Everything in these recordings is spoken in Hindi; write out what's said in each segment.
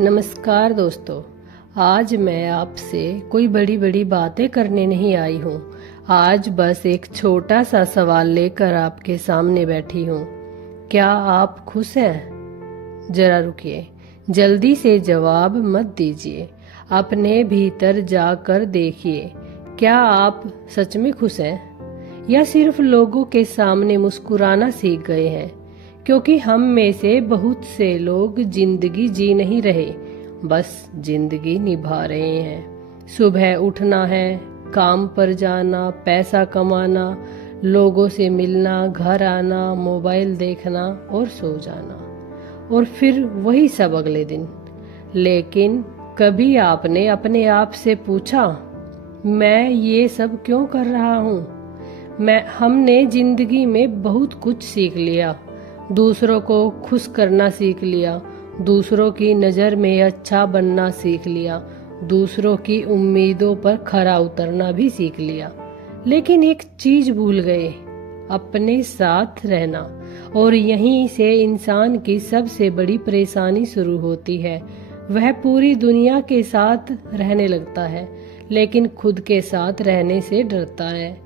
नमस्कार दोस्तों। आज मैं आपसे कोई बड़ी बड़ी बातें करने नहीं आई हूँ। आज बस एक छोटा सा सवाल लेकर आपके सामने बैठी हूँ। क्या आप खुश हैं? जरा रुकिए, जल्दी से जवाब मत दीजिए। अपने भीतर जाकर देखिए, क्या आप सच में खुश हैं या सिर्फ लोगों के सामने मुस्कुराना सीख गए हैं? क्योंकि हम में से बहुत से लोग जिंदगी जी नहीं रहे, बस जिंदगी निभा रहे हैं। सुबह उठना है, काम पर जाना, पैसा कमाना, लोगों से मिलना, घर आना, मोबाइल देखना और सो जाना, और फिर वही सब अगले दिन। लेकिन कभी आपने अपने आप से पूछा, मैं ये सब क्यों कर रहा हूँ? हमने जिंदगी में बहुत कुछ सीख लिया। दूसरों को खुश करना सीख लिया, दूसरों की नज़र में अच्छा बनना सीख लिया, दूसरों की उम्मीदों पर खरा उतरना भी सीख लिया। लेकिन एक चीज भूल गए, अपने साथ रहना। और यहीं से इंसान की सबसे बड़ी परेशानी शुरू होती है। वह पूरी दुनिया के साथ रहने लगता है, लेकिन खुद के साथ रहने से डरता है।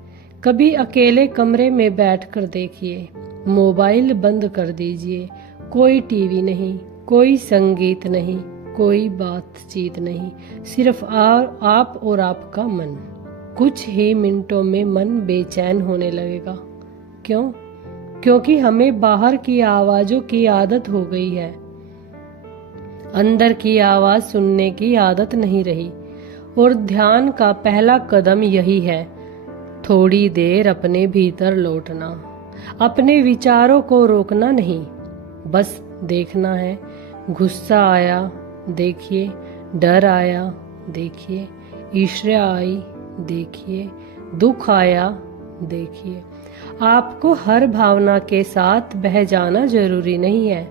कभी अकेले कमरे में बैठकर देखिए, मोबाइल बंद कर दीजिए, कोई टीवी नहीं, कोई संगीत नहीं, कोई बातचीत नहीं, सिर्फ आप और आपका मन। कुछ ही मिनटों में मन बेचैन होने लगेगा। क्यों? क्योंकि हमें बाहर की आवाजों की आदत हो गई है, अंदर की आवाज सुनने की आदत नहीं रही। और ध्यान का पहला कदम यही है, थोड़ी देर अपने भीतर लौटना। अपने विचारों को रोकना नहीं, बस देखना है। गुस्सा आया देखिए, डर आया देखिए, ईर्ष्या आई देखिए, दुख आया देखिए। आपको हर भावना के साथ बह जाना जरूरी नहीं है।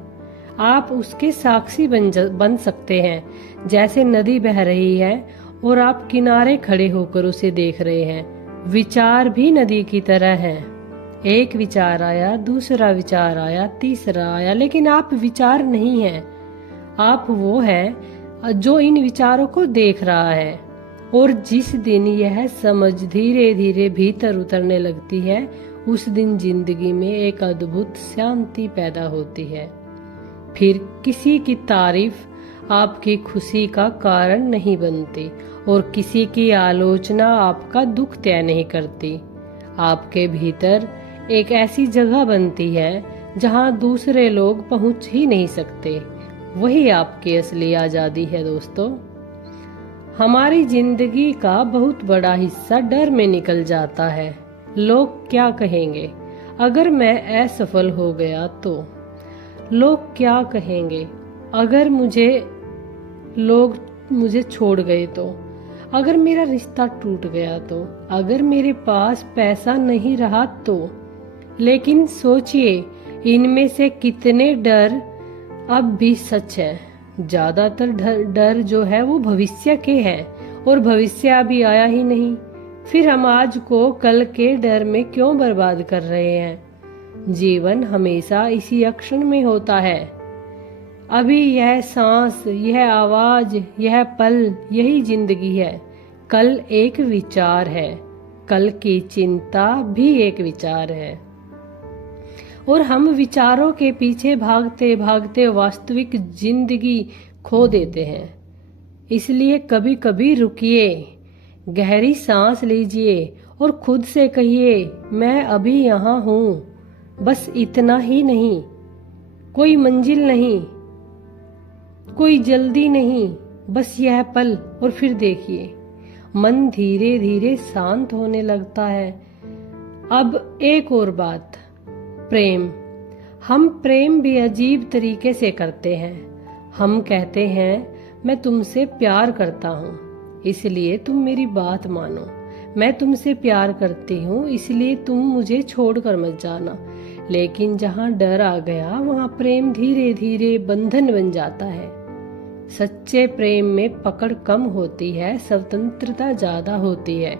आप उसके साक्षी बन सकते हैं। जैसे नदी बह रही है और आप किनारे खड़े होकर उसे देख रहे हैं। विचार भी नदी की तरह हैं। एक विचार आया, दूसरा विचार आया, तीसरा आया, लेकिन आप विचार नहीं हैं। आप वो है जो इन विचारों को देख रहा है। और जिस दिन यह समझ धीरे धीरे भीतर उतरने लगती है, उस दिन जिंदगी में एक अद्भुत शांति पैदा होती है। फिर किसी की तारीफ आपकी खुशी का कारण नहीं बनती, और किसी की आलोचना आपका दुख तय नहीं करती। आपके भीतर एक ऐसी जगह बनती है जहां दूसरे लोग पहुंच ही नहीं सकते। वही आपकी असली आजादी है दोस्तों। हमारी जिंदगी का बहुत बड़ा हिस्सा डर में निकल जाता है। लोग क्या कहेंगे अगर मैं असफल हो गया तो? लोग क्या कहेंगे अगर लोग मुझे छोड़ गए तो? अगर मेरा रिश्ता टूट गया तो? अगर मेरे पास पैसा नहीं रहा तो? लेकिन सोचिए, इनमें से कितने डर अब भी सच है। ज्यादातर डर जो है वो भविष्य के हैं, और भविष्य अभी आया ही नहीं। फिर हम आज को कल के डर में क्यों बर्बाद कर रहे हैं? जीवन हमेशा इसी अक्षण में होता है। अभी यह सांस, यह आवाज, यह पल, यही जिंदगी है। कल एक विचार है, कल की चिंता भी एक विचार है। और हम विचारों के पीछे भागते भागते वास्तविक जिंदगी खो देते हैं। इसलिए कभी कभी रुकिए, गहरी सांस लीजिए और खुद से कहिए, मैं अभी यहाँ हूँ। बस इतना ही नहीं, कोई मंजिल नहीं, कोई जल्दी नहीं, बस यह पल। और फिर देखिए, मन धीरे धीरे शांत होने लगता है। अब एक और बात, प्रेम। हम प्रेम भी अजीब तरीके से करते हैं। हम कहते हैं, मैं तुमसे प्यार करता हूँ इसलिए तुम मेरी बात मानो। मैं तुमसे प्यार करती हूँ इसलिए तुम मुझे छोड़कर मत जाना। लेकिन जहाँ डर आ गया, वहाँ प्रेम धीरे धीरे बंधन बन जाता है। सच्चे प्रेम में पकड़ कम होती है, स्वतंत्रता ज्यादा होती है।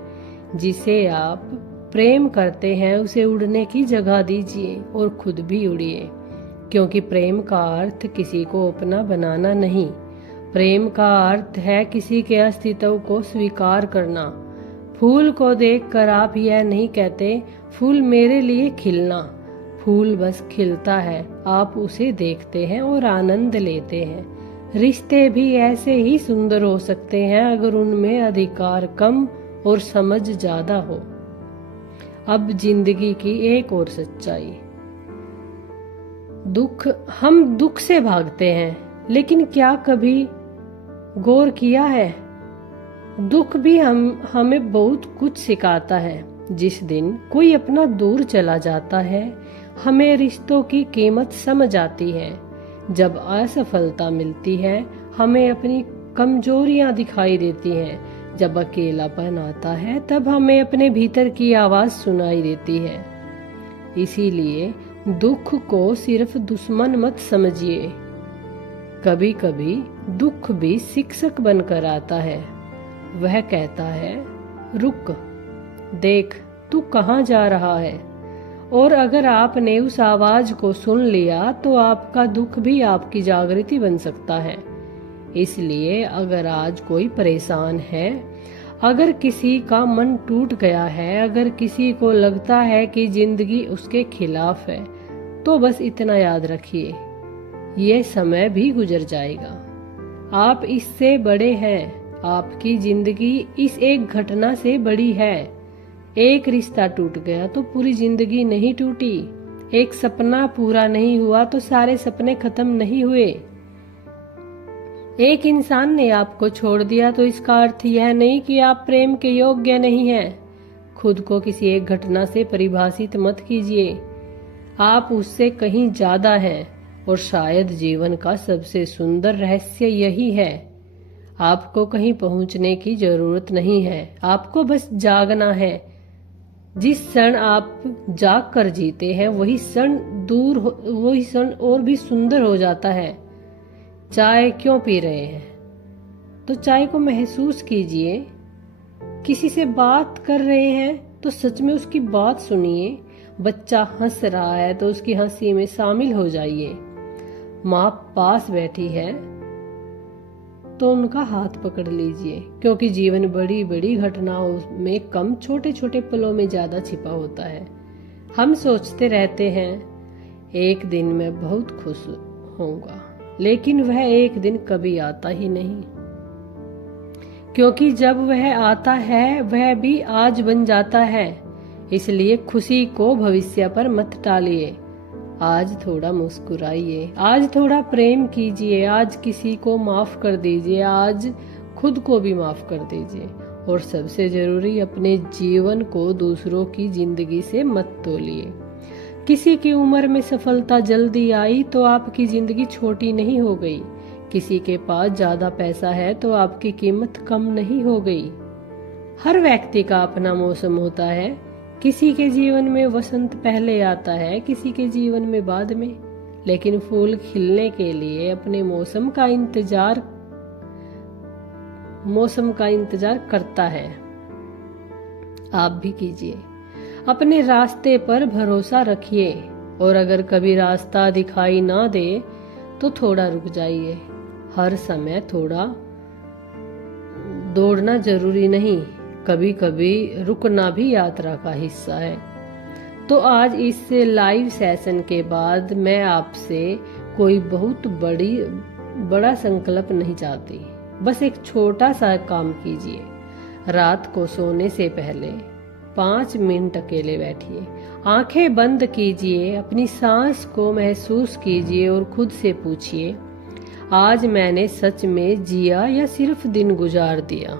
जिसे आप प्रेम करते हैं उसे उड़ने की जगह दीजिए और खुद भी उड़िए। क्योंकि प्रेम का अर्थ किसी को अपना बनाना नहीं, प्रेम का अर्थ है किसी के अस्तित्व को स्वीकार करना। फूल को देखकर आप यह नहीं कहते फूल मेरे लिए खिलना। फूल बस खिलता है, आप उसे देखते हैं और आनंद लेते हैं। रिश्ते भी ऐसे ही सुंदर हो सकते हैं अगर उनमें अधिकार कम और समझ ज्यादा हो। अब जिंदगी की एक और सच्चाई। हम दुख से भागते हैं, लेकिन क्या कभी गौर किया है दुख भी हमें बहुत कुछ सिखाता है। जिस दिन कोई अपना दूर चला जाता है, हमें रिश्तों की कीमत समझ आती है। जब असफलता मिलती है, हमें अपनी कमजोरियां दिखाई देती हैं। जब अकेलापन आता है, तब हमें अपने भीतर की आवाज सुनाई देती है। इसीलिए दुख को सिर्फ दुश्मन मत समझिए। कभी कभी दुख भी शिक्षक बनकर आता है। वह कहता है, रुक, देख तू कहाँ जा रहा है। और अगर आपने उस आवाज को सुन लिया तो आपका दुख भी आपकी जागृति बन सकता है। इसलिए अगर आज कोई परेशान है, अगर किसी का मन टूट गया है, अगर किसी को लगता है कि जिंदगी उसके खिलाफ है, तो बस इतना याद रखिए, ये समय भी गुजर जाएगा। आप इससे बड़े हैं। आपकी जिंदगी इस एक घटना से बड़ी है। एक रिश्ता टूट गया तो पूरी जिंदगी नहीं टूटी। एक सपना पूरा नहीं हुआ तो सारे सपने खत्म नहीं हुए। एक इंसान ने आपको छोड़ दिया तो इसका अर्थ यह नहीं कि आप प्रेम के योग्य नहीं हैं। खुद को किसी एक घटना से परिभाषित मत कीजिए। आप उससे कहीं ज्यादा हैं और शायद जीवन का सबसे सुंदर रहस्य यही है। आपको कहीं पहुंचने की जरूरत नहीं है, आपको बस जागना है। जिस क्षण आप जाग कर जीते हैं, वही क्षण और भी सुंदर हो जाता है। चाय क्यों पी रहे हैं? तो चाय को महसूस कीजिए। किसी से बात कर रहे हैं तो सच में उसकी बात सुनिए। बच्चा हंस रहा है तो उसकी हंसी में शामिल हो जाइए। माँ पास बैठी है तो उनका हाथ पकड़ लीजिए, क्योंकि जीवन बड़ी बड़ी घटनाओं में कम छोटे छोटे पलों में ज्यादा छिपा होता है। हम सोचते रहते हैं एक दिन मैं बहुत खुश होऊंगा, लेकिन वह एक दिन कभी आता ही नहीं, क्योंकि जब वह आता है वह भी आज बन जाता है। इसलिए खुशी को भविष्य पर मत टालिए। आज थोड़ा मुस्कुराइए, आज थोड़ा प्रेम कीजिए, आज किसी को माफ कर दीजिए, आज खुद को भी माफ कर दीजिए। और सबसे जरूरी, अपने जीवन को दूसरों की जिंदगी से मत तोलिए। किसी की उम्र में सफलता जल्दी आई तो आपकी जिंदगी छोटी नहीं हो गई। किसी के पास ज्यादा पैसा है तो आपकी कीमत कम नहीं हो गई। हर व्यक्ति का अपना मौसम होता है। किसी के जीवन में वसंत पहले आता है, किसी के जीवन में बाद में, लेकिन फूल खिलने के लिए अपने मौसम का इंतजार करता है। आप भी कीजिए। अपने रास्ते पर भरोसा रखिए, और अगर कभी रास्ता दिखाई ना दे तो थोड़ा रुक जाइए। हर समय थोड़ा दौड़ना जरूरी नहीं, कभी कभी रुकना भी यात्रा का हिस्सा है। तो आज इस लाइव सेशन के बाद मैं आपसे कोई बहुत बड़ा संकल्प नहीं चाहती। बस एक छोटा सा काम कीजिए। रात को सोने से पहले 5 मिनट अकेले बैठिए, आंखें बंद कीजिए, अपनी सांस को महसूस कीजिए और खुद से पूछिए, आज मैंने सच में जिया या सिर्फ दिन गुजार दिया?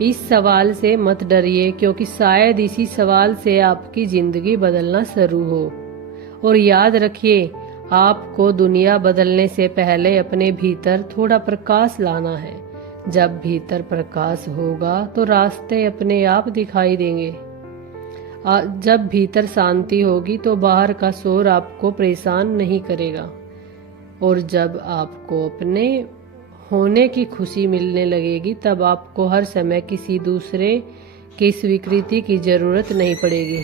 इस सवाल से मत डरिए, क्योंकि शायद इसी सवाल से आपकी जिंदगी बदलना शुरू हो। और याद रखिए, आपको दुनिया बदलने से पहले अपने भीतर थोड़ा प्रकाश लाना है। जब भीतर प्रकाश होगा तो रास्ते अपने आप दिखाई देंगे। जब भीतर शांति होगी तो बाहर का शोर आपको परेशान नहीं करेगा। और जब आपको अपने होने की खुशी मिलने लगेगी, तब आपको हर समय किसी दूसरे की स्वीकृति की जरूरत नहीं पड़ेगी।